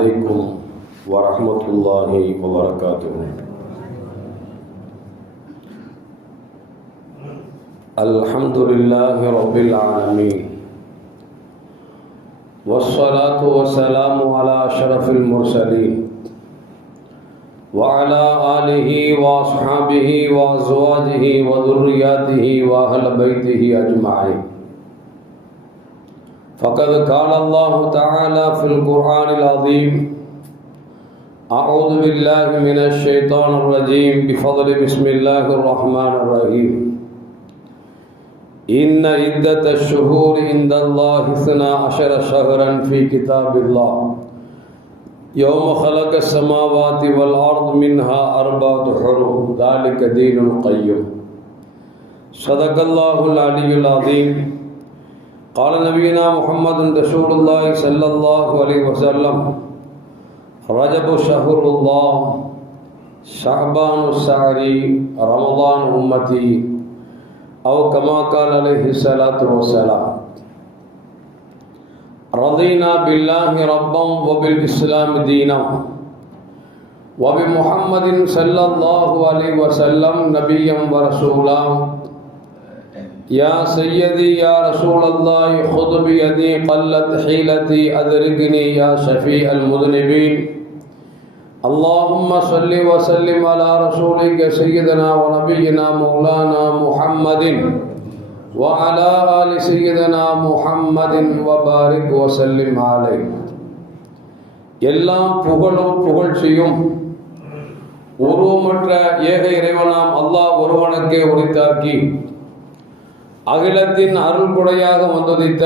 عليكم ورحمة الله وبركاته. الحمد لله رب العالمين، والصلاة والسلام على أشرف المرسلين وعلى آله وأصحابه وأزواجه وذرياته وأهل بيته أجمعين. فقد قال الله تعالى في القرآن العظيم: أعوذ بالله من الشيطان الرجيم بفضل بسم الله الرحمن الرحيم. إن عدة الشهور عند الله 12 شهرا في كتاب الله يوم خلق السماوات والأرض منها 4 حرم ذلك دين القيم. صدق الله العلي العظيم. قال نبينا محمد رسول الله صلى الله عليه وسلم: رجب شهر الله، شعبان السعري، رمضان أمتي، أو كما قال عليه الصلاة والسلام. رضينا بالله ربا وبالإسلام دينا وبمحمد صلى الله عليه وسلم نبيا ورسولا. يا سيدي يا رسول الله خذ بيدي قلت حيلتي أدركني يا شفيع المذنبين. اللهم صل وسلم على رسولك سيدنا ونبينا مولانا محمد وعلى آل سيدنا محمد وبارك وسلم عليه. எல்லாம் புகழும் புகழ்ச்சியும் உருவமற்ற ஏக இறைவனாம் அல்லாஹ் ஒருவனுக்கே உரித்தாக்கி அகிலத்தின் அருள் கொடையாக வந்துதித்த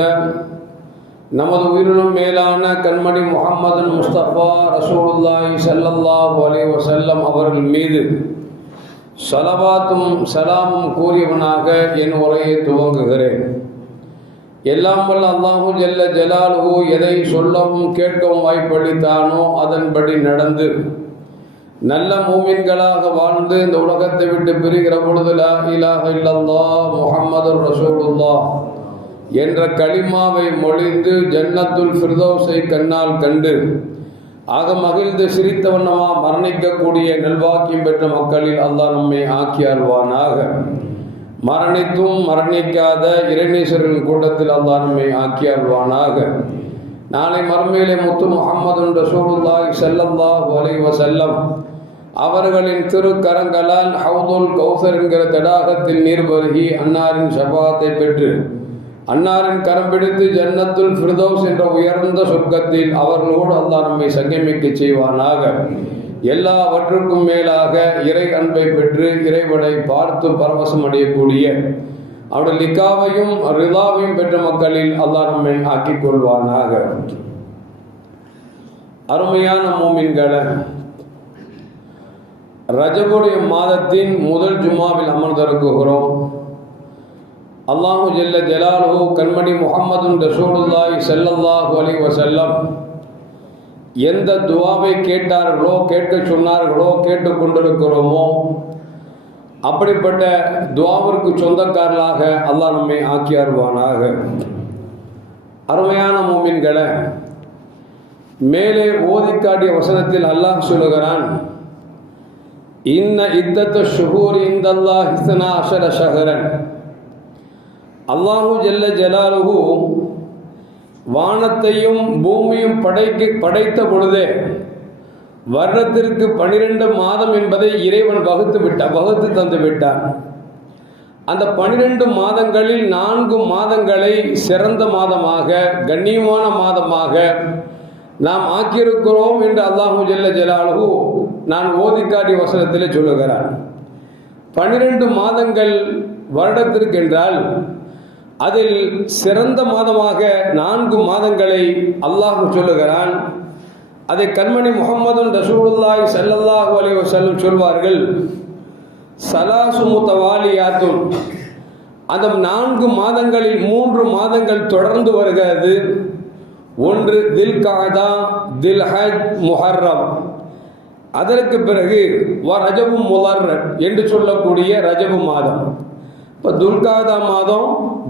நமது உயிரினும் மேலான கண்மணி முஹம்மது முஸ்தபா ரசூலுல்லாஹி ஸல்லல்லாஹு அலைஹி வஸல்லம் அவர்கள் மீது ஸலவாத்தும் சலாமும் கூறியவனாக என் உரையை துவங்குகிறேன். எல்லாம் வல்ல அல்லாஹு ஜல்ல ஜலாலுஹு எதை சொல்லவும் கேட்கவும் வாய்ப்பளித்தானோ அதன்படி நடந்து நல்ல மூமின்களாக வாழ்ந்து இந்த உலகத்தை விட்டு பிரிகிற பொழுது லா இலாஹ இல்லல்லாஹ் முஹம்மதுர் ரசூலுல்லாஹ் என்ற கலிமாவை மொழிந்து ஜன்னத்துல் ஃபிர்தௌஸை கண்ணால் கண்டு ஆக மகிழ்ந்து சிரித்தவண்ணமா மரணிக்கக்கூடிய நல்வாக்கியம் பெற்ற மக்களில் அல்லாஹ் நம்மை ஆக்கி அருள்வானாக. மரணித்தும் மரணிக்காத இறைநேசர்களின் கூட்டத்தில் அல்லாஹ் நம்மை ஆக்கி அருள்வானாக. நாளை மறுமையிலே முத்து முஹம்மது ரசூலுல்லாஹி ஸல்லல்லாஹு அலைஹி வஸல்லம் அவர்களின் திருக்கரங்களால் ஹவுதுல் கௌசர் என்கிற தடாகத்தில் நீர் பருகி அன்னாரின் ஷஃபாத்தை பெற்று அன்னாரின் கரம் பிடித்து ஜன்னத்துல் ஃபிர்தௌஸ் என்ற உயர்ந்த சொர்க்கத்தில் அவர்களோடு அல்லாஹ் நம்மை சங்கமிக்க செய்வானாக. எல்லாவற்றுக்கும் மேலாக இறை அன்பை பெற்று இறைவனை பார்த்து பரவசம் அடையக்கூடிய அவருடைய லிகாவையும் ரிதாவையும் பெற்ற மக்களில் அல்லாஹ் நம்மை ஆக்கிக் கொள்வானாக. அருமையான மூமின்களை, ரஜபுடைய மாதத்தின் முதல் ஜும்மாவில் அமர்ந்திருக்கிறோம். அல்லாஹு ஜல்ல ஜலாலுஹு கண்மணி முஹம்மது ரசூலுல்லாஹி ஸல்லல்லாஹு அலைஹி வஸல்லம் எந்த துவாவை கேட்டார்களோ, கேட்க சொன்னார்களோ, கேட்டுக்கொண்டிருக்கிறோமோ அப்படிப்பட்ட துவாவிற்கு சொந்தக்காரர்களாக அல்லாஹ் நம்மை ஆக்கி அருள்வானாக. அருமையான மூமின்களை, மேலே ஓதிக்காட்டிய வசனத்தில் அல்லாஹ் சொல்லுகிறான்: இன்ன இத்தத்த ஷுஹூர் இந்தல்லாஹ் 12 ஷஹரன். அல்லாஹு ஜல்ல ஜலாலுஹு வானத்தையும் பூமியும் படைத்த பொழுதே வருடத்திற்கு 12 மாதம் என்பதை இறைவன் வகுத்து தந்து விட்டான். அந்த 12 மாதங்களில் 4 மாதங்களை சிறந்த மாதமாக, கண்ணியமான மாதமாக நாம் ஆக்கியிருக்கிறோம் என்று அல்லாஹு ஜல்ல ஜலாலுஹு நான் ஓதிக்காட்டிய வசனத்திலே சொல்லுகிறான். 12 மாதங்கள் வருடத்திற்கு என்றால் அதில் சிறந்த மாதமாக 4 மாதங்களை அல்லாஹ் சொல்லுகிறான். அதை கண்மணி முஹம்மது ரசூலுல்லாஹி ஸல்லல்லாஹு அலைஹி வஸல்லம் சொல்வார்கள்: சலாசு முத்தவாலியாத்துன். அந்த 4 மாதங்களில் 3 மாதங்கள் தொடர்ந்து வருகிறது. ஒன்று தில்காதா, தில்ஹஜ், முஹர்ரம். அதற்கு பிறகு ரஜபு முலர்ரத் என்று சொல்லக்கூடிய ரஜபு மாதம். இப்போ துல்காதா மாதம்,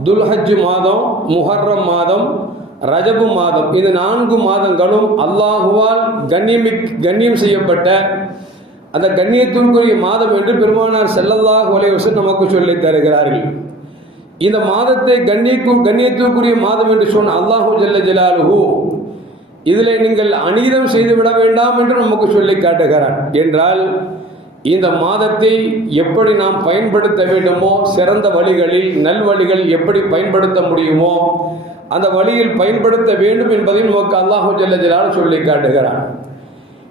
துல்ஹஜ் மாதம், முஹர்ரம் மாதம், ரஜபு மாதம். இந்த 4 மாதங்களும் அல்லாஹுவால் கண்ணியம் செய்யப்பட்ட அந்த கண்ணியத்திற்குரிய மாதம் என்று பெருமானார் ஸல்லல்லாஹு அலைஹி வஸல்லம் நமக்கு சொல்லித் தருகிறார்கள். இந்த மாதத்தை கண்ணியத்திற்குரிய மாதம் என்று சொன்ன அல்லாஹு ஜல்ல ஜலாலுஹு இதில் நீங்கள் அநீதம் செய்துவிட வேண்டாம் என்று நமக்கு சொல்லி காட்டுகிறார். என்றால் இந்த மாதத்தை எப்படி நாம் பயன்படுத்த வேண்டுமோ, சிறந்த வழிகளில் நல்வழிகள் எப்படி பயன்படுத்த முடியுமோ அந்த வழியில் பயன்படுத்த வேண்டும் என்பதை நமக்கு அல்லாஹு ஜல்ல ஜலாலுஹு சொல்லி காட்டுகிறார்.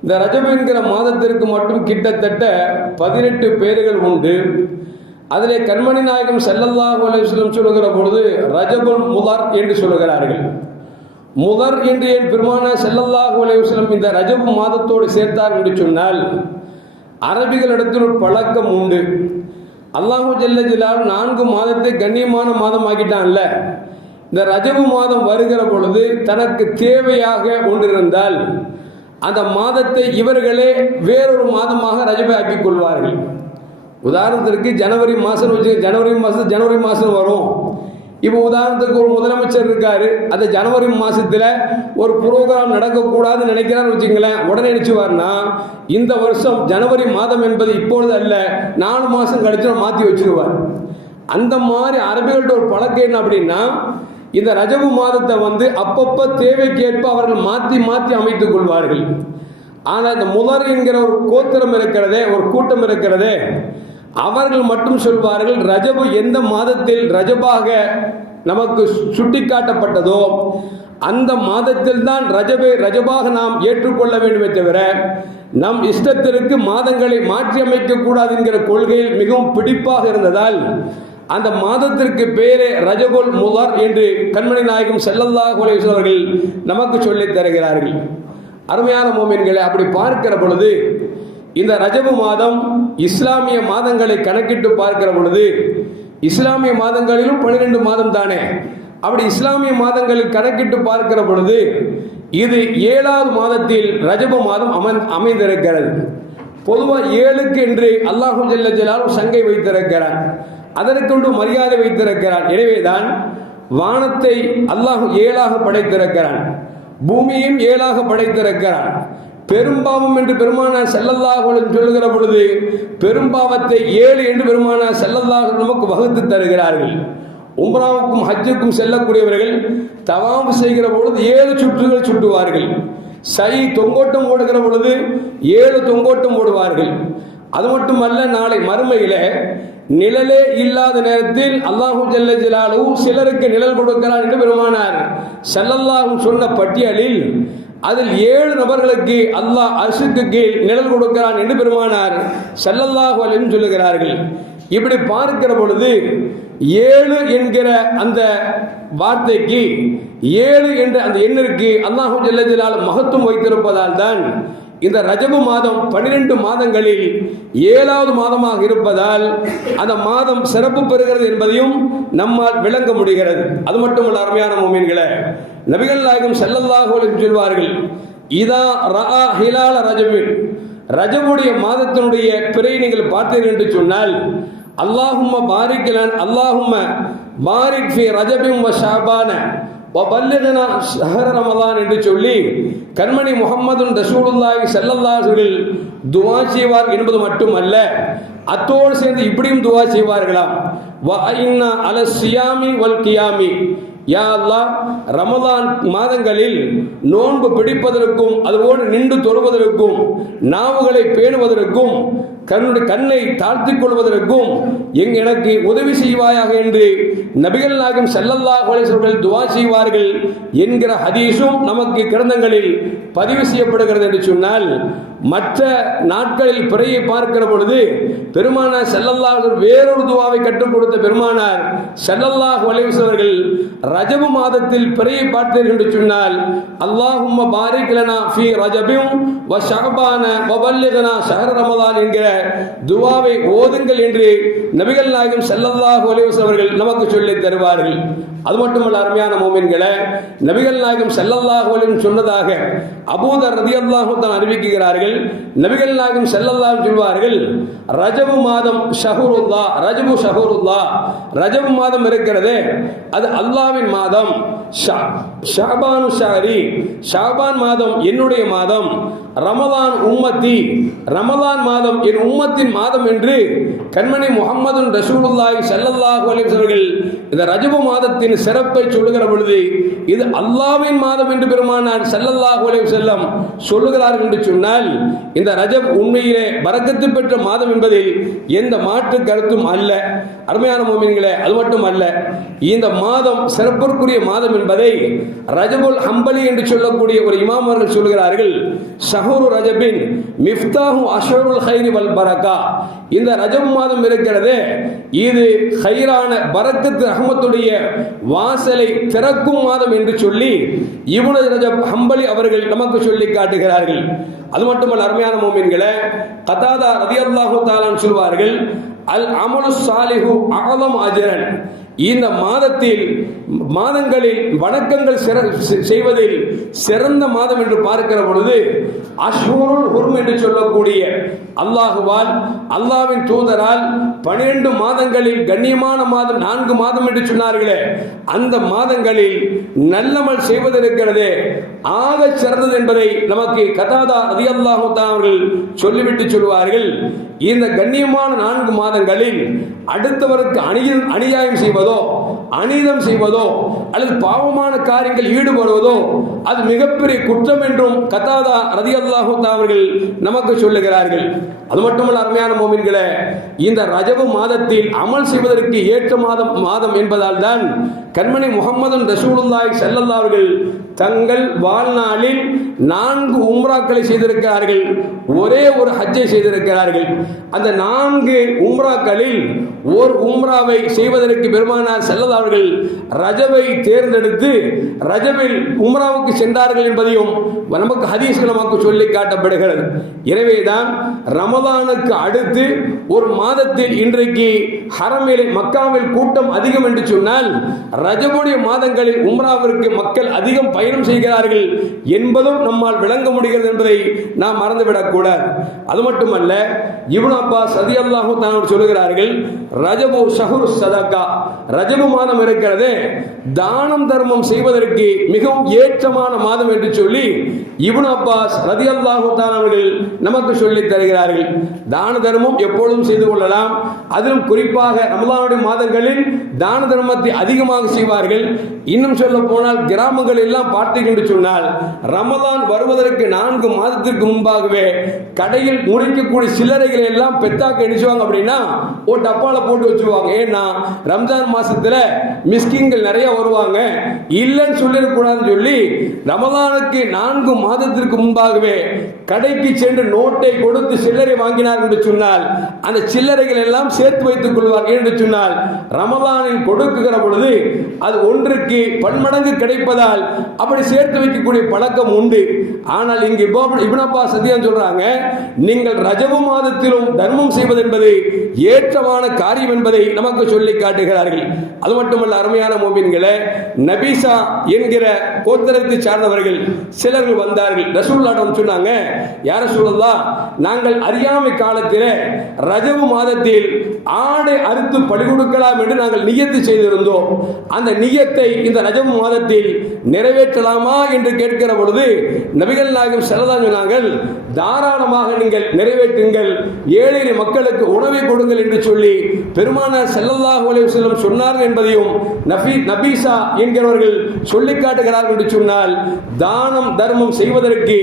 இந்த ரஜப் என்கிற மாதத்திற்கு மட்டும் கிட்டத்தட்ட 18 பேர்கள் உண்டு. அதிலே கண்மணி நாயகம் ஸல்லல்லாஹு அலைஹி வஸல்லம் சொல்லுகிற பொழுது ரஜபுல் முதர் என்று சொல்லுகிறார்கள். முதர் என்று என் பெருமானார் ஸல்லல்லாஹு அலைஹி வஸல்லம் இந்த ரஜப் மாதத்தோடு சேர்த்தார் என்று சொன்னால், அரபிகளிடத்தில் ஒரு பழக்கம் உண்டு. அல்லாஹு ஜல்ல ஜலாலுஹு 4 மாதத்தை கண்ணியமான மாதம் ஆக்கிட்டான்ல, இந்த ரஜபு மாதம் வருகிற பொழுது தனக்கு தேவையாக ஒன்றிருந்தால் அந்த மாதத்தை இவர்களே வேறொரு மாதமாக ரஜபை ஆக்கிக் கொள்வார்கள். உதாரணத்திற்கு ஜனவரி மாதம் வரும். இப்போ உதாரணத்துக்கு ஒரு முதலமைச்சர் இருக்காரு, அந்த ஜனவரி மாதத்தில் ஒரு புரோகிராம் நடக்கக்கூடாதுன்னு நினைக்கிறான்னு வச்சுங்களேன், உடனே நினைச்சுவார்னா இந்த வருஷம் ஜனவரி மாதம் என்பது இப்பொழுது அல்ல 4 மாதம் கழிச்சு மாற்றி வச்சிருவார். அந்த மாதிரி அரபிகள்கிட்ட ஒரு பழக்கம் என்ன அப்படின்னா, இந்த ரஜபு மாதத்தை அப்பப்போ தேவைக்கேற்ப அவர்கள் மாற்றி அமைத்துக் கொள்வார்கள். ஆனால் இந்த முதர் என்கிற ஒரு கோத்திரம் இருக்கிறதே, ஒரு கூட்டம் இருக்கிறதே, அவர்கள் மட்டும் சொல்வார்கள் ரஜபு எந்த மாதத்தில் ரஜபாக நமக்கு சுட்டிக்காட்டப்பட்டதோ அந்த மாதத்தில் தான் ரஜபாக நாம் ஏற்றுக்கொள்ள வேண்டுமே தவிர நம் இஷ்டத்திற்கு மாதங்களை மாற்றி அமைக்க கூடாது என்கிற கொள்கையில் மிகவும் பிடிப்பாக இருந்ததால் அந்த மாதத்திற்கு பேரே ரஜபுல் முதர் என்று கண்மணி நாயகம் ஸல்லல்லாஹு அலைஹி வஸல்லம் அவர்கள் நமக்கு சொல்லித் தருகிறார்கள். அருமையான மோமின்களை, அப்படி பார்க்கிற பொழுது இந்த ரஜபு மாதம் இஸ்லாமிய மாதங்களை கணக்கிட்டு பார்க்கிற பொழுது இஸ்லாமிய மாதங்களிலும் 12 மாதம் தானே. அப்படி இஸ்லாமிய மாதங்களில் கணக்கிட்டு பார்க்கிற பொழுது இது 7வது மாதத்தில் ரஜபு மாதம் அமைந்திருக்கிறது. பொதுவாக 7க்கு என்று அல்லாஹு ஜல்ல ஜலாலுஹு சங்கை வைத்திருக்கிறார், அதற்கொண்டு மரியாதை வைத்திருக்கிறான். எனவேதான் வானத்தை அல்லாஹ் 7ஆக படைத்திருக்கிறான், பூமியையும் 7ஆக படைத்திருக்கிறான். பெரும்பாவம் என்று பெருமானார் ஸல்லல்லாஹு அலைஹி வஸல்லம் சொல்லுகிற பொழுது பெரும்பாவத்தை 7 என்று பெருமானார் ஸல்லல்லாஹு அலைஹி வஸல்லம் நமக்கு வகுத்து தருகிறார்கள். உம்ராவுக்கும் ஹஜ்ஜுக்கும் செல்லக்கூடியவர்கள் தவாஃப் செய்கிற பொழுது 7 சுற்றுகள் சுட்டுவார்கள். தொங்கோட்டம் ஓடுகிற பொழுது 7 தொங்கோட்டம் ஓடுவார்கள். அது மட்டுமல்ல, நாளை மறுமையில நிழலே இல்லாத நேரத்தில் அல்லாஹு ஜல்ல ஜலாலுஹு சிலருக்கு நிழல் கொடுக்கிறார் என்று பெருமானார் ஸல்லல்லாஹு சொன்ன பட்டியலில் அதில் 7 நபர்களுக்கு அல்லாஹ் அர்ஷுக்கு கீழ் நிழல் கொடுக்கிறான் என்று பெருமானார் ஸல்லல்லாஹு அலைஹி வஸல்லம் சொல்லுகிறார்கள். இப்படி பார்க்கிற பொழுது 7 என்கிற அந்த வார்த்தைக்கு 7 என்ற அந்த எண்ணிற்கு அல்லாஹு ஜல்ல ஜலாலுஹு மகத்துவம் வைத்திருப்பதால் தான் இந்த ரஜபு மாதம் 12 மாதங்களில் 7வது மாதமாக இருப்பதால் அந்த மாதம் சிறப்பு பெறுகிறது என்பதையும் நம்மால் விளங்க முடிகிறது. அது மட்டுமல்ல, அருமையான மோமின்களே, நபிகள் நாயகம் ஸல்லல்லாஹு அலைஹி வஸல்லம் சொல்வார்கள், இதா ரஆ ஹிலால ரஜபின், ரஜபுடைய மாதத்தினுடைய பிறையை நீங்கள் பார்த்தீர்கள் என்று சொன்னால் அல்லாஹும்ம பாரிக் லனா, அல்லாஹும்ம பாரிக் ஃபி ரஜபின் வ ஷஅபான வபல்லிக்னா ஷஹர ரமலான் என்று சொல்லி கண்மணி முஹம்மது ரசூலுல்லாஹி ஸல்லல்லாஹு அலைஹி வஸல்லம் துஆ செய்வார் என்பது மட்டுமல்ல, அத்தோடு சேர்ந்து இப்படியும் துஆ செய்வார்களாம், வ இன்னா அல ஸியாமி வல் கியாமி, யா அல்லாஹ் ரமலான் மாதங்களில் நோன்பு பிடிப்பதற்கும் அதுபோன்று நின்று தொழுவதற்கும் நாவுகளை பேணுவதற்கும் கண்ணை தாழ்த்திக் கொள்வதற்கும் எனக்கு உதவி செய்வாயாக என்று நபிகள் நாயகம் ஸல்லல்லாஹு அலைஹி வஸல்லம் துஆ செய்வார்கள் என்கிற ஹதீஸும் நமக்கு கிரந்தங்களில் பதிவு செய்யப்படுகிறது. என்று சொன்னால் மற்ற நாட்களில் பிறையை பார்க்கிற பொழுது பெருமானார் ஸல்லல்லாஹு அலைஹி வஸல்லம் வேறொரு துஆவை கற்றுக் கொடுத்த பெருமானார் ஸல்லல்லாஹு அலைஹி வஸல்லம் அவர்கள் ரஜபு மாதத்தில் பிறையை பார்த்தீர்கள் என்று சொன்னால் அல்லாஹும்ம பாரிக் லனா ஃபீ ரஜபின் வ ஷஅபான வ பல்லிக்னா ஷஹர ரமலான் என்கிற துஆவை ஓதுங்கள் என்று நபிகள் நாயகம் ஸல்லல்லாஹு அலைஹி வஸல்லம் அவர்கள் நமக்கு சொல்லித் தருவார்கள். அது மட்டுமல்ல, அருமையான மோமின்களே, நபிகள் நாயகம் ஸல்லல்லாஹு அலைஹி வஸல்லம் சொன்னதாக அபூதர் ரலியல்லாஹு தஆலா அறிவிக்கிறார்கள். நபிகள் நாயகம் ஸல்லல்லாஹு சொல்வார்கள், ரஜபு மாதம் ஷஹ்ருல்லாஹ், ரஜபு ஷஹ்ருல்லாஹ், ரஜபு மாதம் இருக்கிறதே அது அல்லாஹ்வின் மாதம். ஷாபானு ஷாரி, ஷாபான் மாதம் என்னுடைய மாதம், ரமலான் உம்மத்தி, ரமலான் மாதம் என் உம்மத்தின் மாதம் என்று கண்மணி முஹம்மது ரசூலுல்லாஹி ஸல்லல்லாஹு அலைஹி வஸல்லம் இந்த ரஜபு மாதத்தின் சிறப்பை சொல்லுகிற பொழுது இது அல்லாஹ்வின் மாதம் என்று பெருமானார் ஸல்லல்லாஹு அலைஹி வஸல்லம் சொல்லுகிறார்கள் என்று சொன்னால், இந்த ரஜப் உண்மையிலே பரக்கத்து பெற்ற மாதம் என்பதில் எந்த மாற்று கருத்தும் அல்ல. அருமையான முஃமின்களே, அது மட்டும் அல்ல, இந்த மாதம் சிறப்பிற்குரிய மாதம் என்பதை ரஜபுல் ஹம்பலி என்று சொல்லக்கூடிய ஒரு இமாம் அவர்கள் சொல்கிறார்கள். ஷஹ்ரு ரஜபின் மிஃப்தாஹு அஷ்ஹருல் கைரி வல் பரக்கா, இந்த ரஜப் மாதம் இருக்கிறது, இது கைரான பரக்கத்து ரஹ்மத்துடைய வாசலை திறக்கும் மாதம் என்று சொல்லி இப்னு ரஜப் ஹம்பலி அவர்கள் நமக்கு சொல்லி காட்டுகிறார்கள். அது மட்டுமல்ல அருமையான முஃமின்களே, கதாதா ரலியல்லாஹு தஆலா சொல்வார்கள், அல் அமலு சாலிஹு அஅலம் அஜ்ரன், இந்த மாதங்களில் வணக்கங்கள் செய்வதில் சிறந்த மாதம் என்று பார்க்கிற பொழுது அஷ்ஹுருல் ஹுரும் என்று சொல்லக்கூடிய அல்லாஹுவால் அல்லாஹ்வின் தூதரால் 12 மாதங்களில் கண்ணியமான மாதம் 4 மாதம் என்று சொன்னார்களே, அந்த மாதங்களில் நல்லமல் செய்வதற்கிறதே ஆக சிறந்தது என்பதை நமக்கு கதாதா ரலியல்லாஹு தஆலா அவர்கள் சொல்லிவிட்டு சொல்வார்கள். இந்த கண்ணியமான 4 மாதங்களில் அடுத்தவருக்கு அநியாயம் செய்வதோ, அநீதம் செய்வதோ அல்லது பாவமான காரியங்கள் ஈடுபடுவதோ அது மிகப்பெரிய குற்றம் என்றும் கதாதா ரலியல்லாஹு தஆலா அவர்கள் நமக்கு சொல்லுகிறார்கள். அது மட்டுமல்ல அருமையான முஃமின்களே, இந்த ரஜபு மாதத்தில் அமல் செய்வதற்கு ஏற்ற மாதம் என்பதால் தான் கண்மணி முஹம்மது ரசூலுல்லாஹி ஸல்லல்லாஹு அலைஹி அவர்கள் தங்கள் வாழ்நாளில் 4 உம்ராக்களை செய்திருக்கிறார்கள், ஒரே ஒரு ஹஜ்ஜை செய்திருக்கிறார்கள். அந்த 4 உம்ராக்களில் ஒரு உம்ராவை செய்வதற்கு பெருமானார் ஸல்லல்லாஹு அலைஹி அவர்கள் ரஜபை தேர்ந்தெடுத்து ரஜபில் உம்ராவுக்கு சென்றார்கள் என்பதையும் நமக்கு ஹதீஸ்கள் நமக்கு சொல்லி காட்டப்படுகிறது. எனவேதான் ரமலானுக்கு அடுத்து ஒரு மாதத்தில் இன்றைக்கு ஹரமிலே மக்காவில் கூட்டம் அதிகம் என்று சொன்னால் ரஜபுடைய மாதங்களில் உம்ராவிற்கு மக்கள் அதிகம் பயணம் செய்கிறார்கள் என்பதும் நம்மால் விளங்க முடிகிறது என்பதை நாம் மறந்துவிடக் கூடாது. அது மட்டுமல்ல, இப்னு அப்பாஸ் ரலியல்லாஹு தஆலா சொல்கிறார்கள், ரஜபு ஷஹ்ரு ஸதகா, ரஜபு மாதம் இருக்கிறது தானம் தர்மம் செய்வதற்கு மிகவும் ஏற்றமான மாதம் என்று சொல்லி இப்னு அப்பாஸ் ரலியல்லாஹு தஆலா அவர்கள் நமக்கு சொல்லி தருகிறார்கள். தான தர்மம் எப்பொழுதும் செய்து கொள்ளலாம், அதிலும் குறிப்பாக ரமலானுடைய மாதங்களில் தான தர்மத்தை அதிகமாக செய்வார்கள். இன்னும் சொல்ல போனால் கிராமங்கள் எல்லாம் பார்த்தீங்கன்னு சொன்னால் ரமலான் வருவதற்கு 4 மாதத்திற்கு முன்பாகவே கடையில் முடிக்கக்கூடிய சில்லறைகளை எல்லாம் பெத்தாக்க எணிச்சுவாங்க அப்படின்னா ஒரு டப்பால போட்டு வச்சுருவாங்க. ஏன்னா ரம்ஜான் மாசத்துல மிஸ்கின்கள் நிறைய வருவாங்க, இல்லைன்னு சொல்லிடக்கூடாதுன்னு சொல்லி ரமலானுக்கு 4 மாதத்திற்கு முன்பாகவே கடைக்கு சென்று நோட்டை கொடுத்து சில்லறை வாங்கினார் என்று சொன்னால் அந்த சில்லறைகள் எல்லாம் சேர்த்து வைத்துக் கொள்வார் என்று சொன்னால் ரமலானில் கொடுக்குகிற பொழுது அது ஒன்றுக்கு பன்மடங்கு கிடைப்பதால் அப்படி சேர்த்து வைக்கக்கூடிய பழக்கம் உண்டு. ஆனால் இங்கு இப்னு அப்பாஸ் சதியான் சொல்றாங்க, நீங்கள் ரஜபு மாதத்திலும் தர்மம் செய்வது என்பது ஏற்றமான காரியம் என்பதை நமக்கு சொல்லி காட்டுகிறார்கள். அது மட்டுமல்ல அருமையான முஃமின்களே, நபீசா என்கிற கோத்திரத்தை சார்ந்தவர்கள் சிலர்கள் வந்தார்கள். ரசூலுல்லாஹ் சொன்னாங்க, யா ரசூலல்லாஹ், நாங்கள் அறியாமை காலத்தில் ரஜபு மாதத்தில் ஆடை அறுத்து பலி கொடுக்கலாம் என்று நாங்கள் நியத்து செய்திருந்தோம். அந்த நியத்தை இந்த ரஜபு மாதத்தில் நிறைவேற்றலாமா என்று கேட்கிற பொழுது நபிகள் நாயகம் ஸல்லல்லாஹு அலைஹி சொன்னார்கள், தாராளமாக நீங்கள் நிறைவேற்றுங்கள், ஏழை மக்களுக்கு உணவை கொடுங்கள் என்று சொல்லி பெருமானார் ஸல்லல்லாஹு அலைஹி வஸல்லம் சொன்னார்கள் என்பதையும் நபீசா என்கிறவர்கள் சொல்லி காட்டுகிறார்கள் என்று சொன்னால் தானம் தர்மம் செய்வதற்கு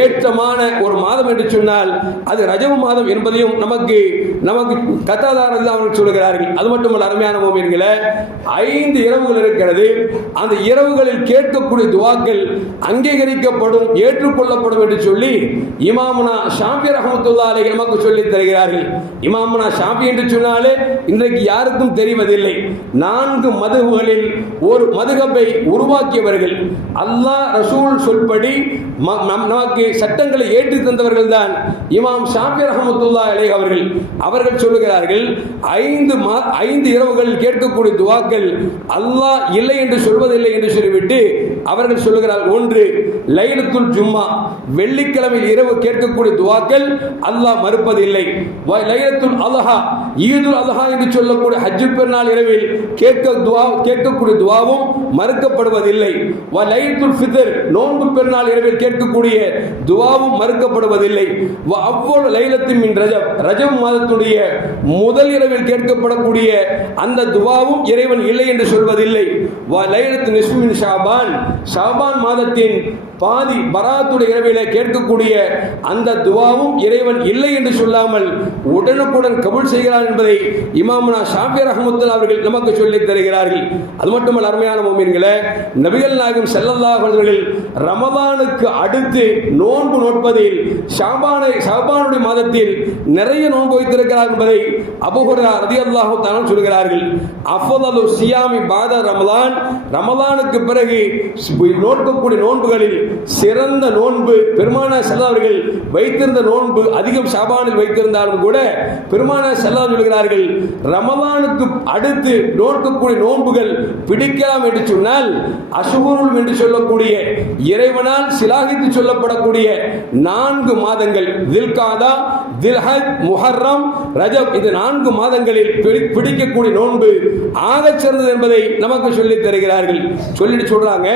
ஏற்றமான ஒரு மாதம் என்று சொன்னால் அது ரஜபு மாதம் என்பதையும் நமக்கு கதாதாரர்கள் அவர்கள் சொல்கிறார்கள். அது மட்டுமல்ல அருமையான முஃமின்களே, 5 இரவுகள் இருக்கிறது. அந்த இரவுகளில் கேட்கக்கூடிய துஆக்கள் அங்கீகரிக்கப்படும், ஏற்றுக்கொள்ளப்படும் என்று சொல்லி இமாமுனா ஷாஃபி ரஹ்மத்துல்லாஹி அலைஹி நமக்கு சொல்லி தருகிறார்கள். இமாமுனா ஷாஃபி என்று சொன்னாலே இன்றைக்கு யாருக்கும் தெரிவதில்லை. 4 மதுஹபுகளில் ஒரு மதுஹபை உருவாக்கியவர்கள், அல்லாஹ் ரசூல் சொல்படி நமக்கு சட்டங்களை ஏற்றி தந்தவர்கள் தான் இமாம் ஷாஃபி ரஹ்மத்துல்லாஹி அலைஹி அவர்கள். அவர்கள் சொல்லுகிறார்கள், 5 இரவுகளில் கேட்கக்கூடிய துஆக்கள் அல்லாஹ் இல்லை என்று சொல்வதில்லை என்று சொல்லிவிட்டு அவர்கள் சொல்லுகிறார், ஒன்று லைலத்துல் ஜும்மா, வெள்ளிக்கிழமை இரவு கேட்கக்கூடிய துவாக்கள் அல்லாஹ் மறுப்பதில்லை. லைலத்துல் அல்ஹா, ஈதுல் அல்ஹா என்று சொல்லக்கூடிய ஹஜ் பெருநாள் இரவில் கேட்கக்கூடிய துவாவும் மறுக்கப்படுவதில்லை. லைலத்துல் ஃபித்ர், நோன்பு பெருநாள் இரவில் கேட்கக்கூடிய துவாவும் மறுக்கப்படுவதில்லை. அவ்வளவு லைலத்தின் மின் ரஜப், ரஜப் மாதத்துடைய முதல் இரவில் கேட்கப்படக்கூடிய அந்த துவாவும் இறைவன் இல்லை என்று சொல்வதில்லை. லைலத்து நிஸ்ஃபு மின் ஷாபான், ஷாபான் மாதத்தின் பாதி பராத்துடைய இரவிலே கேட்கக்கூடிய அந்த துவாவும் இறைவன் இல்லை என்று சொல்லாமல் உடனுக்குடன் கபூல் செய்கிறார் என்பதை இமாமுனா ஷாஃபி ரஹ்மத்துல்லாஹி அவர்கள் நமக்கு சொல்லித் தருகிறார்கள். அது மட்டுமல்ல, அருமையான முஃமின்களே, நபிகள் நாயகம் ஸல்லல்லாஹு அலைஹி வஸல்லம் ரமலானுக்கு அடுத்து நோன்பு நோட்பதில் ஷாபானுடைய மாதத்தில் நிறைய நோன்பு வைத்திருக்கிறார் என்பதை அபூ ஹுரைரா ரலியல்லாஹு தஆலா சொல்கிறார்கள். அஃதலு சியாமி பாத ரமலான், ரமலானுக்கு பிறகு நோக்கக்கூடிய நோன்புகளில் சிறந்த நோன்பு பெருமானார் ஸல்லல்லாஹு அலைஹி வஸல்லம் வைத்திருந்த நோன்பு அதிகம் ஷாபானில் வைத்திருந்தாலும் கூட பெருமானார் ஸல்லல்லாஹு அலைஹி வஸல்லம் சொல்கிறார்கள், ரமலானுக்கு அடுத்து நோக்கக்கூடிய நோன்புகள் பிடிக்கலாம் என்று சொன்னால் அஷ்ஹுருல் என்று சொல்லக்கூடிய இறைவனால் சிலாகித்து சொல்லப்படக்கூடிய 4 மாதங்கள் தில்காதா, தில்ஹஜ், முஹர்ரம், ரஜப், இந்த 4 மாதங்களில் பிடிக்கக்கூடிய நோன்பு ஆகச் சிறந்தது என்பதை நமக்கு சொல்லித் தருகிறார்கள். சொல்லிட்டு சொல்றாங்க,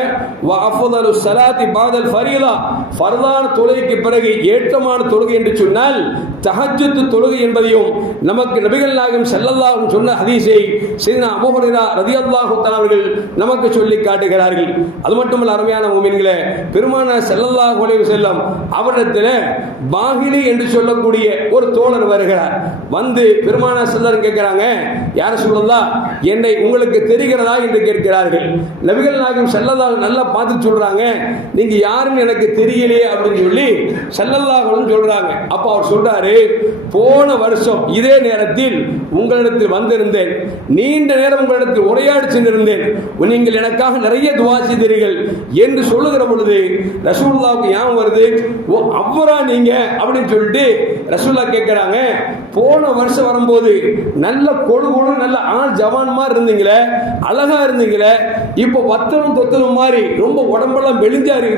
வ அஃதலு ஸலாத்தி பாதல் ஃபரீலா, ஃபர்தான தொழுகைக்கு பிறகு ஏற்றமான தொழுகை என்று சொன்னால் தஹஜ்ஜுத் தொழுகை என்பதையும் நமக்கு நபிகள் நாயகம் ஸல்லல்லாஹு அலைஹி வஸல்லம் சொன்ன ஹதீஸை ஸையதுனா அபூ ஹுரைரா ரலியல்லாஹு தஆலா அவர்கள் நமக்கு சொல்லி காட்டுகிறார்கள். அது மட்டுமல்ல, அருமையான முஃமின்களே, பெருமானார் ஸல்லல்லாஹு அலைஹி வஸல்லம் அவரிடத்தில் பாஹிலி என்று சொல்லக்கூடிய ஒரு தோழர் வருகிறார். வந்து பெருமானார் ஸல்லல்லாஹு கேட்கிறாங்க, யா ரசூலல்லாஹ், என்னை உங்களுக்கு தெரிகிறதா என்று கேட்கிறார்கள். நபிகள் நாயகம் ஸல்லல்லாஹு நல்லா பார்த்து சொல்றாங்க, நீங்க யாருன்னு எனக்கு தெரியலையே அப்படின்னு சொல்லி ஸல்லல்லாஹு அலைஹி வஸல்லம் சொல்றாங்க. அப்ப அவர் சொல்றாரு, போன வருஷம் இதே நேரத்தில் உங்களிடத்தில் வந்திருந்தேன், நீண்ட நேரம் உங்களிடத்தில் உரையாடி சென்றிருந்தேன், நீங்கள் எனக்காக நிறைய துஆ செய்தீர்கள் என்று சொல்லுகிற பொழுது ரசூலுல்லாஹ்வுக்கு ஞாபகம் வருது, ஓ அவரா நீங்க அப்படின்னு சொல்லிட்டு ரசூலுல்லாஹ் கேட்கிறாங்க, போன வருஷம் வரும்போது நல்ல கொழு நல்ல ஆண் ஜவான் மாதிரி இருந்தீங்களே, அழகா இருந்தீங்களே, இப்போ வத்தலும் தொத்தலும் மாதிரி ரொம்ப உடம்பெல்லாம்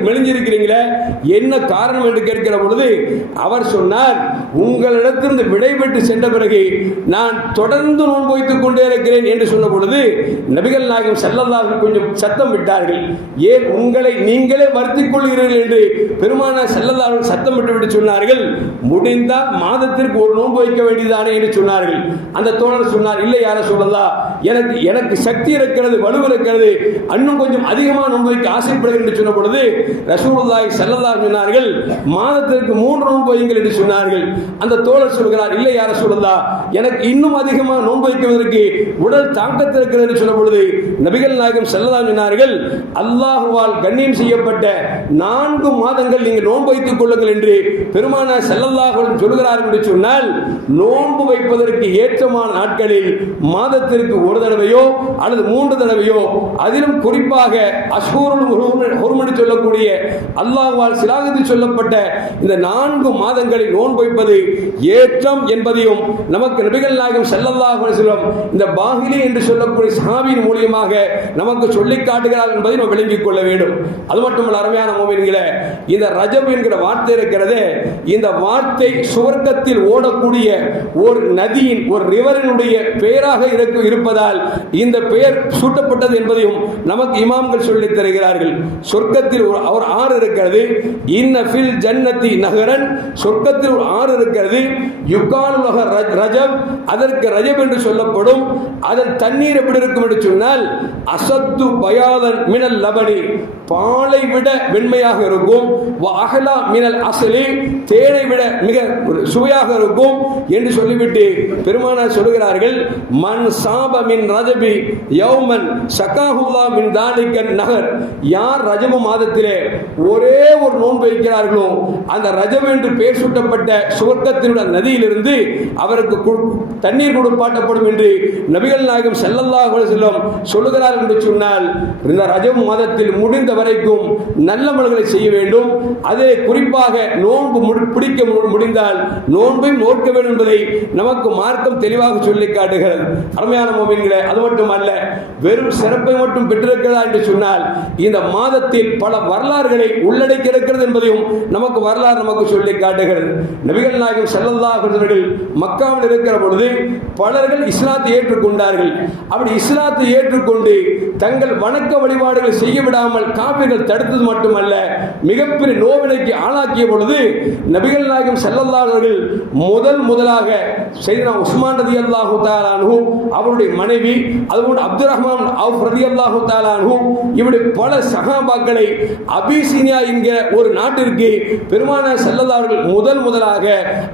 மெலிஞ்சிருக்கிறீங்களே, என்ன காரணம் என்று கேட்கிற பொழுது அவர் சொன்னார், உங்களிடத்திலிருந்து விடைபெற்று சென்ற பிறகு நான் தொடர்ந்து நோன்பு வைத்துக் கொண்டே இருக்கிறேன் என்று சொன்ன பொழுது நபிகள் நாயகம் ஸல்லல்லாஹு அலைஹி வஸல்லம் கொஞ்சம் சத்தம் விட்டார்கள். ஏன் உங்களை நீங்களே வருத்திக் கொள்கிறீர்கள் என்று பெருமானார் ஸல்லல்லாஹு அலைஹி வஸல்லம் சத்தம் விட்டு சொன்னார்கள். முடிந்தால் மாதத்திற்கு ஒரு நோன்பு வைக்க வேண்டியதானே என்று சொன்னார்கள். அந்த தோழர் சொன்னார், இல்லை யா ரசூலல்லாஹ், எனக்கு சக்தி இருக்கிறது, வலு இருக்கிறது, இன்னும் கொஞ்சம் அதிகமாக நோன்பு வைக்க ஆசைப்படுகிறேன் என்று சொன்ன பொழுது ரசூலுல்லாஹி ஸல்லல்லாஹு அலைஹி வஸல்லம் சொன்னார்கள், மாதத்திற்கு 3 நோன்பு வையுங்கள் என்று சொன்னார்கள். அந்த தோழர் சொல்கிறார், இல்லை யா ரசூலல்லாஹ், எனக்கு இன்னும் அதிகமாக நோன்பு வைப்பதற்கு உடல் தாக்கத்து இருக்கிறது என்று சொன்ன பொழுது நபிகள் நாயகம் ஸல்லல்லாஹு அலைஹி வஸல்லம் சொன்னார்கள், அல்லாஹ்வால் கண்ணியம் செய்யப்பட்ட 4 மாதங்கள் நீங்கள் நோன்பு வைத்துக் கொள்ளுங்கள் என்று பெருமானார் ஸல்லல்லாஹு அலைஹி வஸல்லம் சொல்கிறார்கள் என்று சொன்னால், நோன்பு வைப்பதற்கு ஏற்றமான நாட்களில் மாதத்திற்கு ஒரு தடவையோ அல்லது 3 தடவையோ, அதிலும் குறிப்பாக அஷ்ஹுருல் ஹுரும் என்று சொல்லக்கூடிய அல்லாஹ்வால் சிலாகித்து சொல்லப்பட்ட இந்த 4 மாதங்களில் நோன்பு வைப்பது ஏற்றம் என்பதையும் நமக்கு நபிகள் நாயகம் ஸல்லல்லாஹு அலைஹி வஸல்லம் இந்த பாஹிலி என்று சொல்லக்கூடிய சஹாபியின் மூலமாக நமக்கு சொல்லி காட்டுகிறார் என்பதை நாம் விளங்கிக் கொள்ள வேண்டும். அது மட்டுமல்ல, அருமையான முஃமின்களே, இந்த ரஜப் என்கிற வார்த்தை இருக்கிறது, இந்த வார்த்தை சுவர்க்கத்தில் ஓடக்கூடிய ஒரு நதியின், ஒரு ரிவரினுடைய பெயராக இருப்பதால் இந்த பெயர் சூட்டப்பட்டது என்பதையும் நமக்கு இமாம்கள் சொல்லித் தருகிறார்கள். சொர்க்கத்தில் ஒரு ஆறு இருக்கிறது, இன்ன ஃபில் ஜன்னதி நஹரன், சொர்க்கத்தில் ஒரு ஆறு இருக்கிறது, யுகாலு லஹு ரஜப், அதற்கு ரஜப் என்று சொல்லப்படும். அதன் தண்ணீர் எப்படி இருக்கும் என்று சொன்னால், அசத்து பயாதன் மினல் லபனி, பாலை விட வெண்மையாக இருக்கும், அஹ்லா மினல் அஸ்லி, தேனை விட மிக சுவையாக இருக்கும் என்று சொல்லிவிட்டு பெருமானார் சொல்கிறார்கள், மன் சாப மின் ரஜபி யௌமன் ஷகாஹுல்லா மின் தாலிகன் நஹர், யார் ரஜப மாதத்திலே ஒரே ஒரு நோன்பு வைக்கிறார்களோ அந்த ரஜப் என்று பெயர் சூட்டப்பட்ட சுவர்க்கத்தினுடைய நதியிலிருந்து அவருக்கு தண்ணீர் கொடுப்பாட்டப்படும் என்று நபிகள் நாயகம் ஸல்லல்லாஹு அலைஹி வஸல்லம் சொல்லுகிறார்கள் என்று சொன்னால், இந்த ரஜப் மாதத்தில் முடிந்த வரைக்கும் நல்ல அமல்களை செய்ய வேண்டும். அதே குறிப்பாக நோன்பு பிடிக்க முடிந்தால் நோன்பை நோக்க வேண்டும் என்பதை நமக்கு மார்க்கம் தெளிவாக சொல்லி காட்டுகிறது. அருமையான முஃமின்களே, அது மட்டுமல்ல, வெறும் சிறப்பை மட்டும் பெற்றிருக்கிறதா என்று சொன்னால் இந்த மாதத்தில் பல வரலாறுகளை உள்ளடக்கி இருக்கிறது என்பதையும் நமக்கு வரலாறு நமக்கு சொல்லி காட்டுகிறது. நபிகள் நாயகம் ஸல்லல்லாஹு அலைஹி வஸல்லம் மக்காவில் இருக்கிற பொழுது பலர்கள் இஸ்லாத்தை ஏற்றுக்கொண்டார்கள். அப்படி இஸ்லாத்தை ஏற்றுக்கொண்டு தங்கள் வணக்க வழிபாடுகளை செய்ய விடாமல் காபிர்கள் தடுத்தது மட்டுமல்ல, மிகப்பெரிய நோவினைக்கு ஆளாக்கிய பொழுது நபிகள் நாயகம் ஸல்லல்லாஹு அலைஹி வஸல்லம் முதலாக சையதுனா உஸ்மான் ரலியல்லாஹு தஆலா அன்ஹு, அவருடைய மனைவி, அதுபோன்று அப்துர் ரஹ்மான் அவுஃப் ரலியல்லாஹு தஆலா அன்ஹு, இப்படி பல சஹாபாக்களை அபிசீனியா என்கிற ஒரு நாட்டிற்கு பெருமானார் ஸல்லல்லாஹு அலைஹி வஸல்லம் முதலாக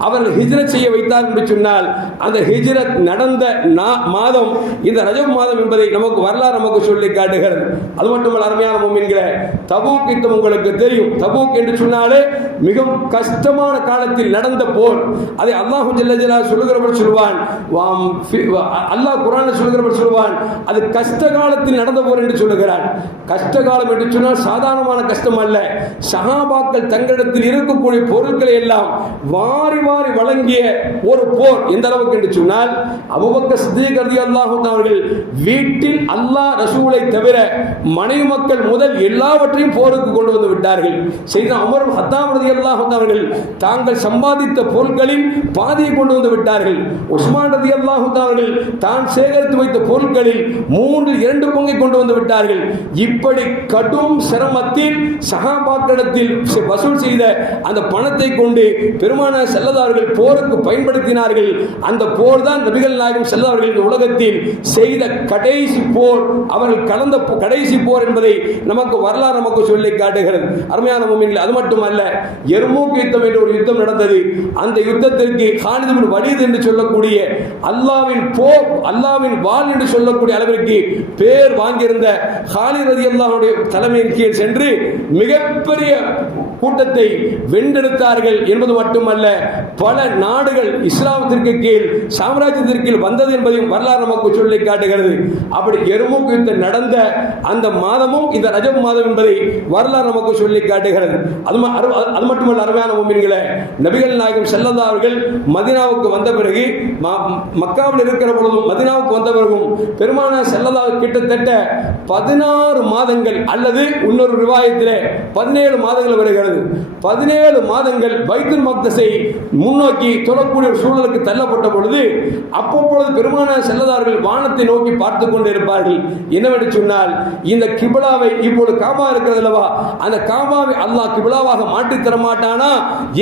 அவர்கள் ஹிஜ்ரத் செய்ய வைத்தார் என்று சொன்னால், அந்த ஹிஜ்ரத் நடந்த மாதம் இந்த ரஜப் மாதம் என்பதை நமக்கு வரலாறு நமக்கு சொல்லி காட்டுகிறது. அது மட்டுமல்ல, அருமையான முஃமின்களே, தபூக் யுத்தம் உங்களுக்கு தெரியும். தபூக் என்று சொன்னாலே மிகவும் கஷ்டமான காலத்தில் நடந்த போர். அதை அல்லாஹ் ஜல்ல ஜலாலுஹு சொல்லுகிறவர் சொல்வான், அல்லாஹ் குர்ஆனில் சொல்லுகிறவர் சொல்வான், அது கஷ்ட காலத்தில் நடந்த போர் என்று சொல்லுகிறான். கஷ்ட காலம் என்று சொன்னால் சாதாரணமான கஷ்டம் அல்ல. சஹாபாக்கள் தங்களிடத்தில் இருக்கக்கூடிய பொருட்களை எல்லாம் வாரி வாரி வழங்கிய ஒரு போர். எந்த அளவுக்கு என்று சொன்னால், அபூபக்கர் சித்தீக் ரலியல்லாஹு அன்ஹு அவர்கள் வீட்டில் அல்லாஹ் ரசூலை தவிர மனைவி மக்கள் முதல் எல்லாவற்றையும் போருக்கு கொண்டு வந்து விட்டார்கள். சையதுனா உமர் ஹத்தாப் ரலியல்லாஹு அன்ஹு அவர்கள் தாங்கள் சம்பாதித்த பொருட்களில் பாதியை கொண்டு வந்து விட்டார்கள். உஸ்மான் ரலியல்லாஹு அன்ஹு அவர்கள் தான் சேகரித்து வைத்த பொருட்களில் 2 பங்கை கொண்டு வந்து விட்டார்கள். இப்படி கடும் சிரமத்தில் சஹாபாக்களிடத்தில் வசூல் செய்த அந்த பணத்தை கொண்டு பெருமானார் ஸல்லல்லாஹு அலைஹி வஸல்லம் போருக்கு பயன்படுத்தினார்கள். அந்த போர் தான் நபிகள் நாயகம் ஸல்லல்லாஹு அலைஹி வஸல்லம் உலகத்தில் செய்த கடைசி போர், அவர்கள் கலந்த கடைசி போர் என்பதை நமக்கு வரலாறு நமக்கு சொல்லி காட்டுகிறது. அருமையான முஃமின்களே, அது மட்டுமல்ல, எர்மூக் யுத்தம் என்ற ஒரு யுத்தம் நடந்தது. அந்த யுத்தத்திற்கு காலித் இப்னு வலீத் என்று சொல்லக்கூடிய அல்லாஹ்வின் வாள் என்று சொல்லக்கூடிய அளவிற்கு பேர் வாங்கியிருந்த காலித் ரலியல்லாஹு அன்ஹு தலைமையின் கீழ் சென்று மிகப்பெரிய கூட்டத்தை வென்றெடுத்தார்கள் என்பது மட்டுமல்ல, பல நாடுகள் இஸ்லாமத்திற்கு கீழ் சாம்ராஜ்யத்திற்கு கீழ் வந்தது என்பதையும் வரலாறு நமக்கு சொல்லி காட்டுகிறது. அப்படி எர்மூக் யுத்தம் நடந்த அந்த மாதமும் இந்த ரஜப் மாதம் என்பதை வரலாறு நமக்கு சொல்லி காட்டுகிறது. அது மட்டுமல்ல, அருமையான முஃமின்களே, நபிகள் நாயகம் ஸல்லல்லாஹு அலைஹி வஸல்லம் மதீனாவுக்கு வந்த பிறகு, மக்காவில் இருக்கிற பொழுதும் மதீனாவுக்கு வந்த பிறகும் பெருமானார் ஸல்லல்லாஹு அலைஹி வஸல்லம் கிட்டத்தட்ட 16 மாதங்கள் அல்லது இன்னொரு ரிவாயத்திலே 17 மாதங்கள் வருகிறது. 17 மாதங்கள் பைத்துல் மக்தஸை முன்னோக்கி தொழக்கூடிய ஒரு சூழலுக்கு தள்ளப்பட்ட பொழுது அப்பொழுது பெருமானார் ஸல்லல்லாஹு அலைஹி வஸல்லம் வானத்தை நோக்கி பார்த்து கொண்டிருப்பார்கள். என்னவென்று சொன்னால், இந்த கிபிலாவை இப்பொழுது காபா இருக்கிறது அல்லவா, அந்த காபாவை அல்லாஹ் கிபிலாவாக மாற்றி தர மாட்டானா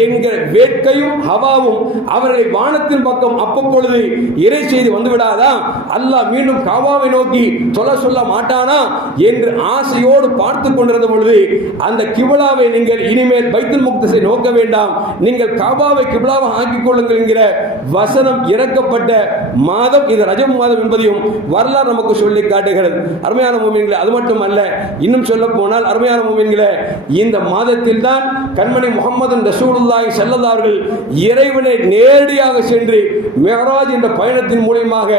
என்கிற வேட்கையும் ஹவாவும் அவர்களை வானத்தின் பக்கம் அப்பொழுது இறை செய்தி வந்துவிடாதா, அல்லாஹ் மீண்டும் காபாவை நோக்கி தொழ சொல்ல மாட்டானா என்று ஆசையோடு பார்த்து கொண்டிருந்த பொழுது, அந்த கிபிலாவை நீங்கள் இனிமேல் பைத்துல் முக்தஸை நோக்க வேண்டாம், நீங்கள் காபாவை கிபிலாவாக ஆக்கிக் கொள்ளுங்கள் என்கிற வசனம் இறக்கப்பட்ட மாதம் இந்த ரஜப் மாதம் என்பதையும் வரலாறு நமக்கு சொல்லி காட்டுகிறது. அருமையான முஃமின்களே, அது மட்டுமல்ல, இன்னும் சொல்ல போனால் அருமையான முஃமின்களே, இந்த மாதத்தில் தான் கண்மணி முஹம்மது ரசூலுல்லாஹி ஸல்லல்லாஹு அலைஹி வஸல்லம் இறைவனை நேரடியாக சென்று மிஅராஜ் என்ற பயணத்தின் மூலமாக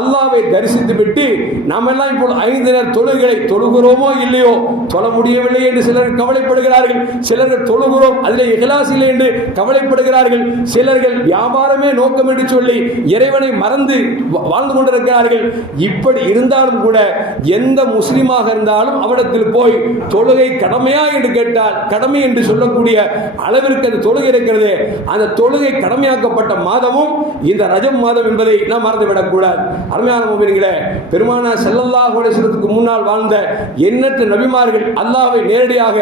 அல்லாஹ்வை தரிசித்து விட்டு, நாம் எல்லாம் இப்போ 5 நேர தொழுகைகளை தொழுகிறோமோ இல்லையோ, தொழ முடியவில்லை என்று சிலர் கவலைப்படுகிறார்கள். சிலர்கள் தொழுகிறோம், அதில் இஹ்லாஸ் இல்லை என்று கவலைப்படுகிறார்கள். சிலர்கள் வியாபாரமே நோக்கம் என்று சொல்லி இறைவனை மறந்து வாழ்ந்து கொண்டிருக்கிறார்கள். இப்படி இருந்தாலும் கூட எந்த முஸ்லிமாக இருந்தாலும் அவரிடத்தில் போய் தொழுகை கடமையா என்று கேட்டால் கடமை என்று சொல்லக்கூடிய அளவிற்கு அந்த தொழுகை இருக்கிறது. அந்த தொழுகை கடமையாக்கப்பட்ட மாதமும் இந்த ரஜப் மாதம் என்பதை நாம் மறந்துவிடக் கூடாது. அருமையான முஃமின்களே, பெருமானார் ஸல்லல்லாஹு அலைஹி வஸல்லத்துக்கு முன்னால் வாழ்ந்த எண்ணற்ற நபிமார்கள் அல்லாஹ்வை நேரடியாக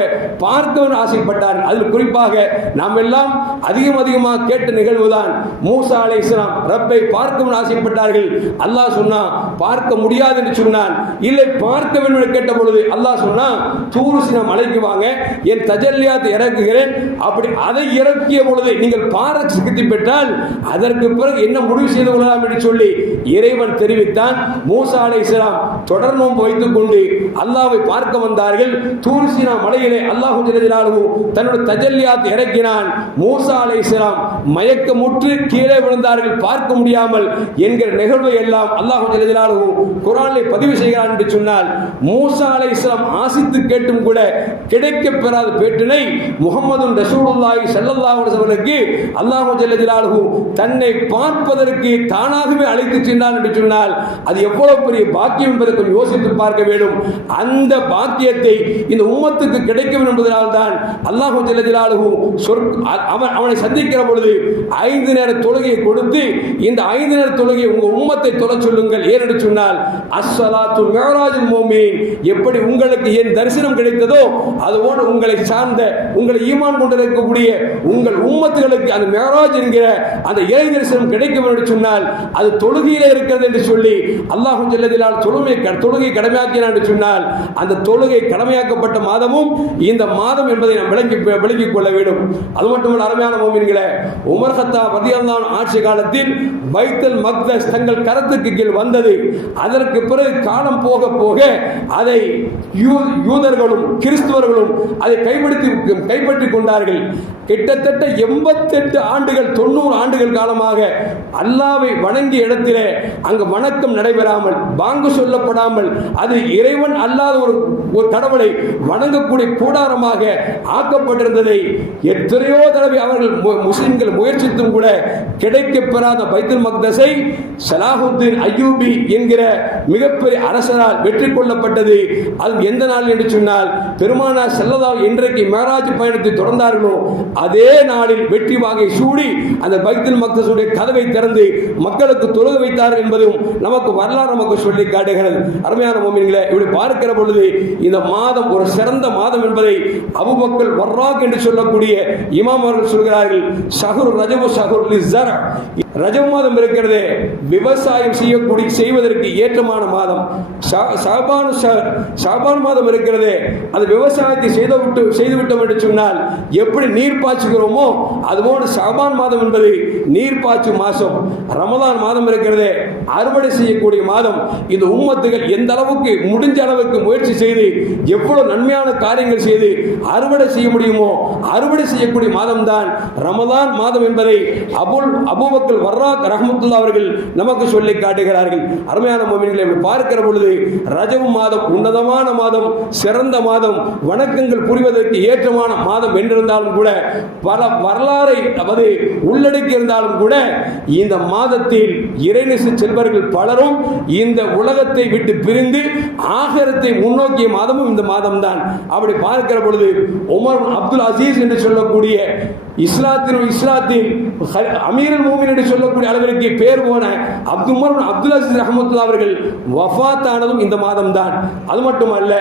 பார்க்க ஆசைப்பட்டார்கள். அதில் குறிப்பாக நாம் எல்லாம் அதிகமாக கேட்ட நிகழ்வுதான் மூசா அலைஹிஸ்ஸலாம் ரப்பை பார்க்க ஆசைப்பட்டார்கள். அல்லாஹ் சொன்னா பார்க்க முடியாது என்று சொன்னான். இல்லை பார்க்க வேண்டும் என்று கேட்ட பொழுது அல்லாஹ் சொன்னா தூர் சீனா மலைக்கு வாங்க, என் தஜல்லியாத்தை இறக்குகிறேன். அப்படி அதை இறக்கிய பொழுது நீங்கள் பார்க்க சிகிச்சை பெற்றால் அதற்கு பிறகு என்ன முடிவு செய்து கொள்ளலாம் என்று சொல்லி இறைவன் தெரிவித்தான். மூசா அலைஹிஸ்ஸலாம் தொடர் நோன்பு வைத்துக் கொண்டு அல்லாஹ்வை பார்க்க வந்தார்கள். தூர் சீனா மலையிலே அல்லாஹ் ஜல்ல ஜலாலுஹு தன்னுடைய தஜல்லியாத்தை இறக்கினான். மூசா அலைஹிஸ்ஸலாம் மயக்கமுற்று கீழே விழுந்தார்கள், பார்க்க முடியாமல் என்கிற நிகழ்வை எல்லாம் அல்லாஹ் ஜல்ல ஜலாலுஹு குர்ஆனிலே பதிவு செய்கிறான். என்று சொன்னால் மூசா அலைஹிஸ்ஸலாம் ஆசித்து கேட்டும் கூட கிடைக்க பெறாத பேட்டினை முஹம்மது ரசூலுல்லாஹி ஸல்லல்லாஹு அலைஹி வஸல்லுக்கு அல்லாஹ் ஜல்ல ஜலாலுஹு தன்னை பார்ப்பதற்கு தானாகவே அழைத்து சென்றான் என்று சொன்னால் அது எவ்வளவு பெரிய பாக்கியம் என்பதை கொஞ்சம் யோசித்து பார்க்க வேண்டும். அந்த பாக்கியத்தை இந்த உம்மத்துக்கு கிடைக்க வேண்டும் என்பதனால் தான் அல்லாஹ் ஜல்ல ஜலாலுஹு அவனை சந்திக்கிற பொழுது 5 நேர தொழுகையை கொடுத்து இந்த 5 நேர தொழுகையை உங்க உம்மத்தை தொழ சொல்லுங்கள். ஏனென்று சொன்னால் அஸ்ஸலாத்து மிஅராஜுல் முஃமின், எப்படி உங்களுக்கு என் தரிசனம் கிடைத்ததோ அதுபோன்று உங்களை சார்ந்த உங்களை ஈமான் கொண்டிருக்கக்கூடிய உங்கள் உம்மத்துகளுக்கு அந்த மிஅராஜ் என்கிற அந்த இறை தரிசனம் கிடைக்கும் என்று சொன்னால் அது தொழுகையிலே இருக்கிறது என்று சொல்லி அல்லாஹ் ஜல்ல ஜலாலுஹு தொழுகை கடமையாக்கினான் என்று சொன்னால் அந்த தொழுகை கடமையாக்கப்பட்ட மாதமும் இந்த மாதம் என்பதை நாம் விளங்கிக் கொள்ள வேண்டும். அது மட்டுமல்ல அருமையான முஃமின்களே, உமர் கத்தாப் ரலியல்லாஹு அன்ஹு ஆட்சி காலத்தில் பைத்துல் மக்தஸ் தங்கள் கரத்துக்கு கீழ் வந்தது. அதற்கு பிறகு காலம் போக போக அதை யூதர்களும் கிறிஸ்தவர்களும் அதை கைப்பற்றிக் கொண்டார்கள். கிட்டத்தட்ட 88 ஆண்டுகள் 90 ஆண்டுகள் காலமாக அல்லாஹ்வை வணங்கிய இடத்திலே அங்கு வணக்கம் நடைபெறாமல் பாங்கு சொல்லப்படாமல் அது இறைவன் அல்லாத ஒரு கடவுளை வணங்கக்கூடிய கூடாரமாக ஆக்கப்பட்டிருந்ததை எத்தனையோ தடவை அவர்கள் முஸ்லிம்கள் முயற்சித்தும் கூட கிடைக்க பெறாத பைத்துல் மக்தஸை சலாஹுத்தீன் அய்யூபி என்கிற மிகப்பெரிய அரசரால் வெற்றி கொள்ளப்பட்டது. அது எந்த நாள் என்று சொன்னால் பெருமானார் ஸல்லல்லாஹு என்றைக்கு மிஅராஜ் பயணத்தை தொடர்ந்தார்களோ அதே நாளில் வெற்றி வாகை சூடி அந்த பைத்துல் மக்தஸுடைய கதவை திறந்து மக்களுக்கு தொழுக வைத்தார்கள் என்பதும் நமக்கு வரலாறு நமக்கு சொல்லி காட்டுகிறது. அருமையான முஃமின்களே, இப்படி பார்க்கிற பொழுது இந்த மாதம் ஒரு சிறந்த மாதம் என்பதை அபூபக்கர் வர்ராக் என்று சொல்லக்கூடிய இமாம் அவர்கள் சொல்கிறார்கள். ஷஹ்ரு ரஜபு ஷஹ்ரு லிஸ்ஸர், ரஜப் மாதம் இருக்கிறது விவசாயம் செய்வதற்கு ஏற்றமான மாதம். ஷாபான் மாதம் இருக்கிறது அது விவசாயத்தை செய்துவிட்டோம் என்று சொன்னால் எப்படி நீர் பாய்ச்சுகிறோமோ அதுபோன்று ஷாபான் மாதம் என்பது நீர் பாய்ச்சும் மாதம். ரமலான் மாதம் இருக்கிறது அறுவடை செய்யக்கூடிய மாதம். இந்த உம்மத்துகள் எந்த அளவுக்கு முடிஞ்ச அளவுக்கு முயற்சி செய்து எவ்வளவு நன்மையான காரியங்கள் செய்து அறுவடை செய்ய முடியுமோ அறுவடை செய்யக்கூடிய மாதம் தான் ரமலான் மாதம் என்பதை அபூபக்கர் வர்ராக் ரஹ்மத்துல்லாஹி அவர்கள் நமக்கு சொல்லி காட்டுகிறார்கள். அருமையான முஃமின்களை பார்க்கிற பொழுது ரஜப் மாதம் உன்னதமான மாதம், சிறந்த மாதம், வணக்கங்கள் புரிவதற்கு ஏற்றமான மாதம் என்றிருந்தாலும் கூட பல வரலாறை உள்ளடக்கி இருந்தாலும் கூட இந்த மாதத்தில் இறைநேச செல்வர்கள் பலரும் இந்த உலகத்தை விட்டு பிரிந்து ஆகிரத்தை முன்னோக்கிய மாதமும் இந்த மாதம் தான். அப்படி பார்க்கிற பொழுது உமர் அப்துல் அசீஸ் என்று சொல்லக்கூடிய இஸ்லாத்தில் அமீருல் மூமின் என்று சொல்லக்கூடிய அளவிற்கு பேர் போன அப்துல் அசீஸ் ரஹ்மத்துல்லாஹி அவர்கள் வஃபாத் ஆனதும் இந்த மாதம் தான். அது மட்டுமல்ல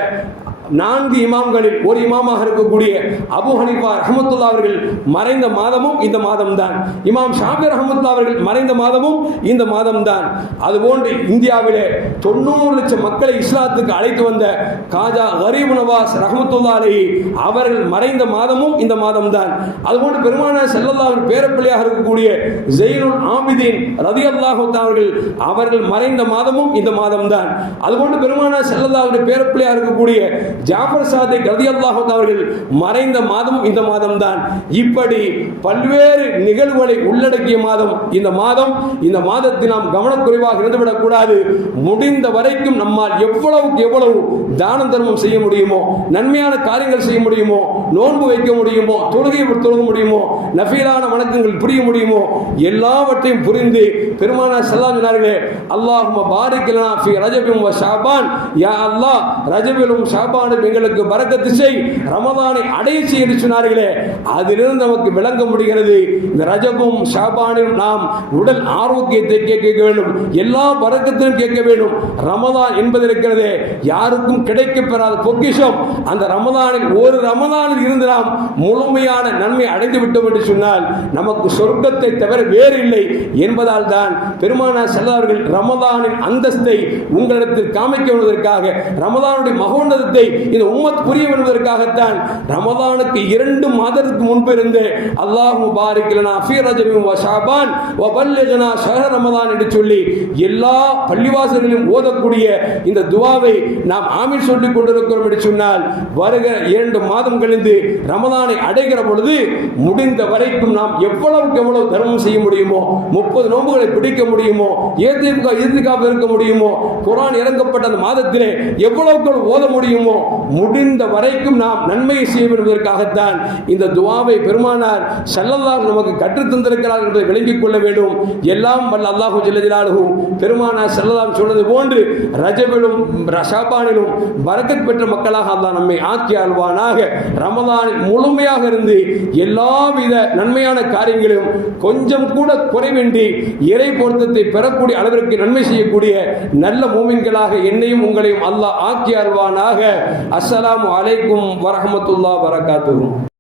4 இமாம்களில் ஒரு இமாமாக இருக்கக்கூடிய அபூ ஹனீஃபா ரஹ்மத்துல்லாஹி அவர்கள் மறைந்த மாதமும் இந்த மாதம் தான். இமாம் ஷாஃபி ரஹ்மத்துல்லாஹி அவர்கள் மறைந்த மாதமும் இந்த மாதம் தான். அதுபோன்று இந்தியாவிலே 90 லட்சம் மக்களை இஸ்லாத்துக்கு அழைத்து வந்த காஜா கரீப் நவாஸ் ரஹ்மத்துல்லாஹி அலைஹி அவர்கள் மறைந்த மாதமும் இந்த மாதம் தான். அதுபோன்று பெருமானார் ஸல்லல்லாஹு அலைஹி பேரப்பிள்ளையாக இருக்கக்கூடிய ஸைனுல் ஆபிதீன் ரலியல்லாஹு தஆலா அவர்கள் மறைந்த மாதமும் இந்த மாதம் தான். அதுபோன்று பெருமானார் ஸல்லல்லாஹு அலைஹி பேரப்பிள்ளையாக இருக்கக்கூடிய ஜாஃபர் சாதிக் ரலியல்லாஹு தஆலா அவர்கள் மறைந்த மாதமும் இந்த மாதம் தான். இப்படி பல்வேறு நிகழ்வுகளை உள்ளடக்கிய மாதம் இந்த மாதம். இந்த மாதத்தை நாம் கவனக்குறைவாக இருந்துவிடக் கூடாது. முடிந்த வரைக்கும் நம்மால் எவ்வளவு தானம் தர்மம் செய்ய முடியுமோ, நன்மையான காரியங்கள் செய்ய முடியுமோ, நோன்பு வைக்க முடியுமோ, தொழுகை தொழுக முடியுமோ, நஃபீலான வணக்கங்கள் புரிய முடியுமோ எல்லாவற்றையும் புரிந்து பெருமானார் ஸல்லல்லாஹு அலைஹி சொன்னார்களே, அல்லாஹும்ம பாரிக் லனா ஃபீ ரஜபின் வ ஷஅபான், யா அல்லாஹ் ரஜபிலும் ஷஅபான் எங்களுக்கு பரக்கத்து செய், ரமதானை அடைய செய் என்று சொன்னார்களே, அதிலிருந்து நமக்கு விளங்க முடிகிறது இந்த ரஜபும் ஷஅபானும் நாம் உடல் ஆரோக்கியத்தை கேட்க வேண்டும், எல்லா பரக்கத்திலும் கேட்க வேண்டும். ரமதான் என்பது இருக்கிறதே யாருக்கும் கிடைக்க பெறாத பொக்கிஷம். அந்த ரமதானில் ஒரு ரமதானில் இருந்து நாம் முழுமையான நன்மை அடைந்து விட்டோம் என்று சொன்னால் நமக்கு சொர்க்கத்தை தவிர வேறு இல்லை என்பதால் தான் பெருமானார் ஸல்லல்லாஹு அலைஹி வஸல்லம் ரமதானின் அந்தஸ்தை உங்களிடத்தில் காமிக்க வருவதற்காக, ரமதானுடைய மகோன்னதத்தை இந்த உம்மத் புரிய வருவதற்காகத்தான் ரமதானுக்கு 2 மாதத்துக்கு முன்பு இருந்து அல்லாஹு பாரிக் லனா ஃபீ ரஜபின் வ ஷஅபான் வ பல்லிக்னா ஷஹர் ரமதான் என்று சொல்லி எல்லா பள்ளிவாசல்களிலும் ஓதக்கூடிய இந்த துஆவை நாம் ஆமீன் சொல்லிக் கொண்டிருக்கிறோம் என்று சொன்னால் வருகிற 2 மாதம் கழிந்து ரமதானை அடைகிற பொழுது முடிந்த வரைக்கும் நாம் எவ்வளவுக்கு எவ்வளவு தர்மம் செய்ய முடியுமோ, 30 நோன்புகளை பிடிக்க முடியுமோ, இத்திகாஃப் இருக்க முடியுமோ, குர்ஆன் இறங்கப்பட்ட அந்த மாதத்திலே எவ்வளவுக்கு ஓத முடியுமோ முடிந்த வரைக்கும் நாம் நன்மையை செய்ய என்பதற்காகத்தான் இந்த துஆவை பெருமானார் ஸல்லல்லாஹு நமக்கு கற்றுத் தந்திருக்கிறார் என்பதை விளங்கிக் கொள்ள வேண்டும். எல்லாம் வல்ல அல்லாஹு ஜல்ல ஜலாலுஹு பெருமானார் ஸல்லல்லாஹு சொன்னது போன்று ரஜபிலும் ஷஅபானிலும் பரக்கத் பெற்ற மக்களாக அல்லாஹ் நம்மை ஆக்கி அல்வானாக. ரமதானில் முழுமையாக இருந்து எல்லாவித நன்மையான காரியங்களும் கொஞ்சம் கூட குறைவின்றி இறை பொருத்தத்தை பெறக்கூடிய அளவிற்கு நன்மை செய்யக்கூடிய நல்ல மூமின்களாக என்னையும் உங்களையும் அல்லாஹ் ஆக்கி அல்வானாக. அஸ்ஸலாமு அலைக்கும் வரஹ்மத்துல்லாஹி வபரகாத்துஹு.